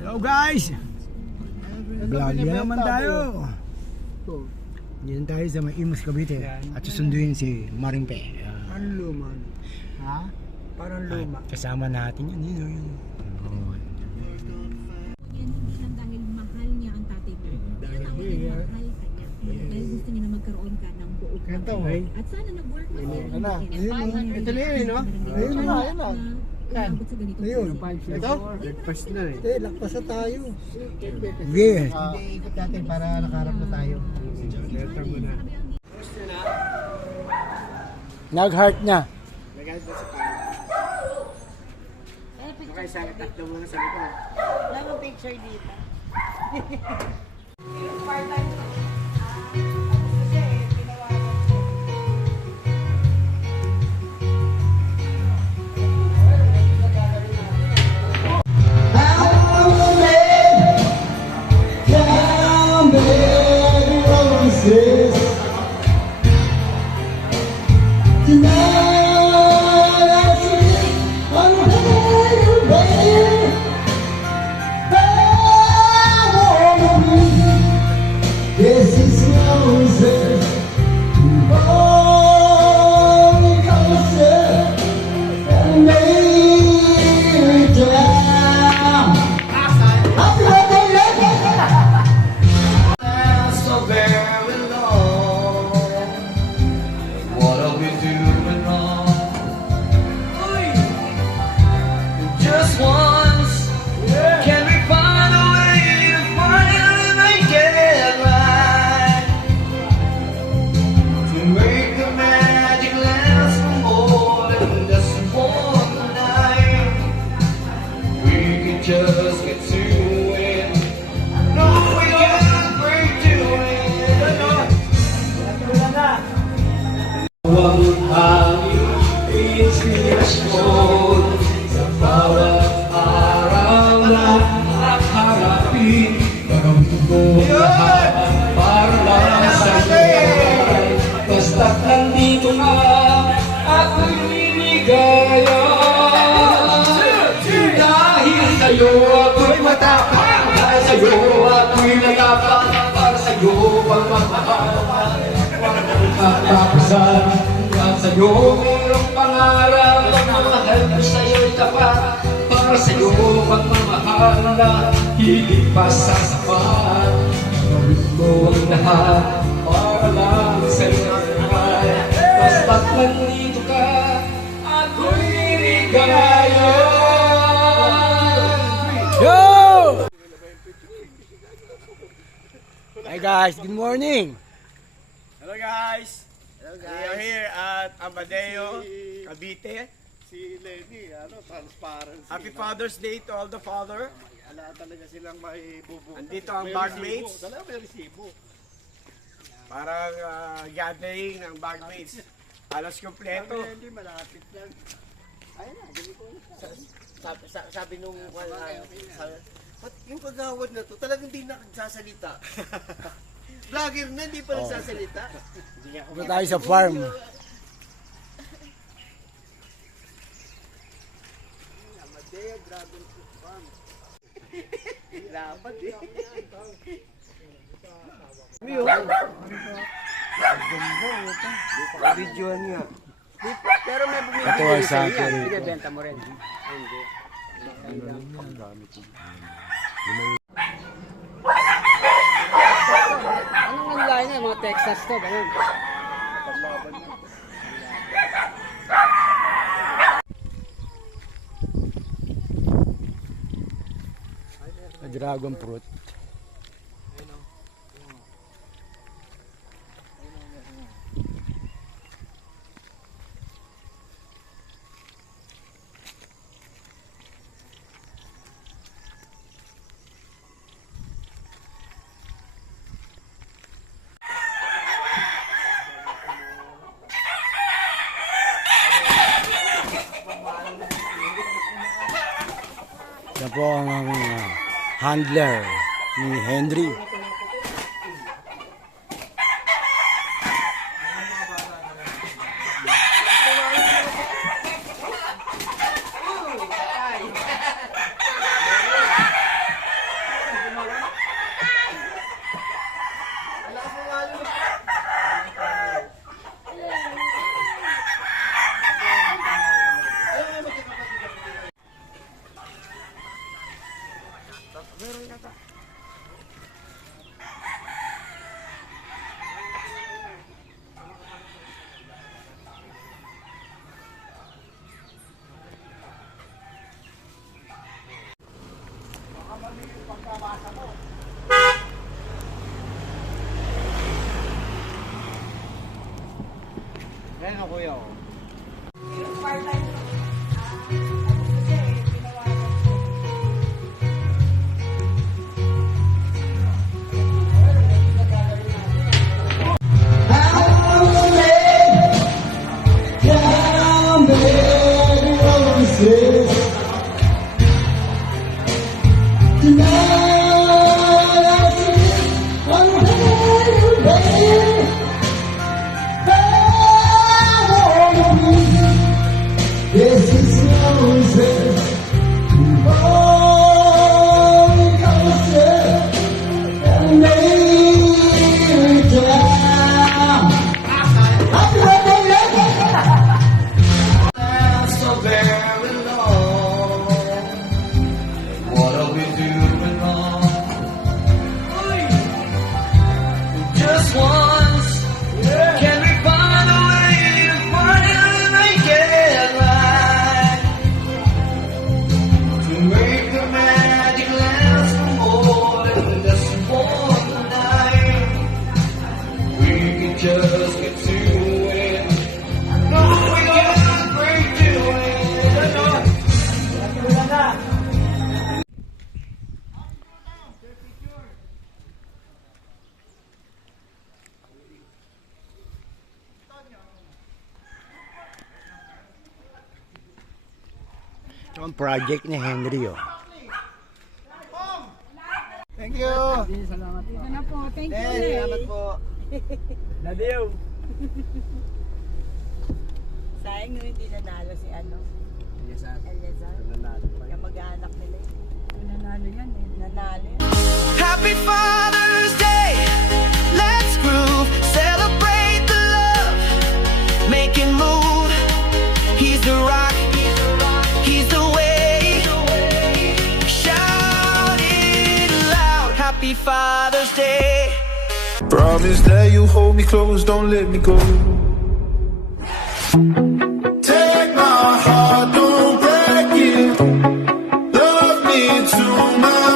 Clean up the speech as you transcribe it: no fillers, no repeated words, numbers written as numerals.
Hello guys! Vlog yan naman tayo. Diyan tayo sa may Imus Cavite at susunduin si Marimpe. Parang luma. Ha? Parang luma. Kasama natin yun. Yan hindi lang dahil mahal niya ang tatay mo. Yan ang mahal kanya. Dahil gusto niya na magkaroon ka ng buong Kantaway. at sana nag-work na siya. Ano? Ito na yun, no? Ayun na, ayun na. Yan. Sa ganito. Ayun. Ito? Breakfast na eh. Eh, lakpas na tayo. Sige. Hindi ikot natin para nakaharap na tayo. Letter mo na. Nag-heart na. Nagalit na sa pangit. Okay, sa tatlo muna sa likod. Wala kang picture dito. Just get to it. No, we can't break to it. Huwag hangin, inspirasyon sa bawat araw na nakaharapin. Gagawin ko lahat para lang sa'yo. Basta't nandito ka, ako'y liligaya. Sa'yo ako'y matapang, dahil sa'yo ako'y nagapang, para sa'yo pagmamahal, walang katapusan. At sa'yo mayroong pangarap, pagmamahal ko sa'yo'y tapat, para sa'yo pagmamahal na higit pa sa sapat. Gawin mo ang lahat, para lang sa'yo naman. Basta't nandito ka, ako'y liligaya. Yo! Hi guys, good morning. Hello guys! We are here at Amadeo, Cavite. Si Lenny, transparency. Happy Father's Day to all the father. Wala talaga silang may bubong. Andito ang bagmates. Dala may resibo. Parang gathering ng bagmates. Halos kompleto. Hindi, malapit lang. Ayun na, ganito na. Sabi nung ba't yung kagawad na to talagang hindi nagsasalita. Vlogger na, hindi pa nagsasalita. Punta tayo sa farm. Amadeo Dragon Fruit Farm. Dapat eh. Videoan nga. Pero may bumibili Ito ay sa sa'yo yan. akin. Binibenta mo rin. Hindi. Anong online na? Mga Texas to, ganun. Dragon fruit. Yan po ang handler ni Henry. Ayan o kuya o. Yes, it's roses. Oh, closer and lay down. Happy birthday, Last so very long. What are we doing wrong? Just once, can we find a way to finally make it right? To make the magic last for more than just one night. We can just get to it. No, we can't break to it. Ito ang project ni Henry, oh. Thank you. Dito na po. Thank you. Salamat po. Sayang nung hindi nanalo si ano. Eliazar. Yung mag-aanak nila eh. Nanalo yan eh. Nanalo yan. Happy Father's Day. Let's groove, celebrate the love, making move. He's the rock, he's the way. Shout it loud. Happy Father's Day. Promise that you hold me close, don't let me go. Take my heart, don't break it. Love me too much.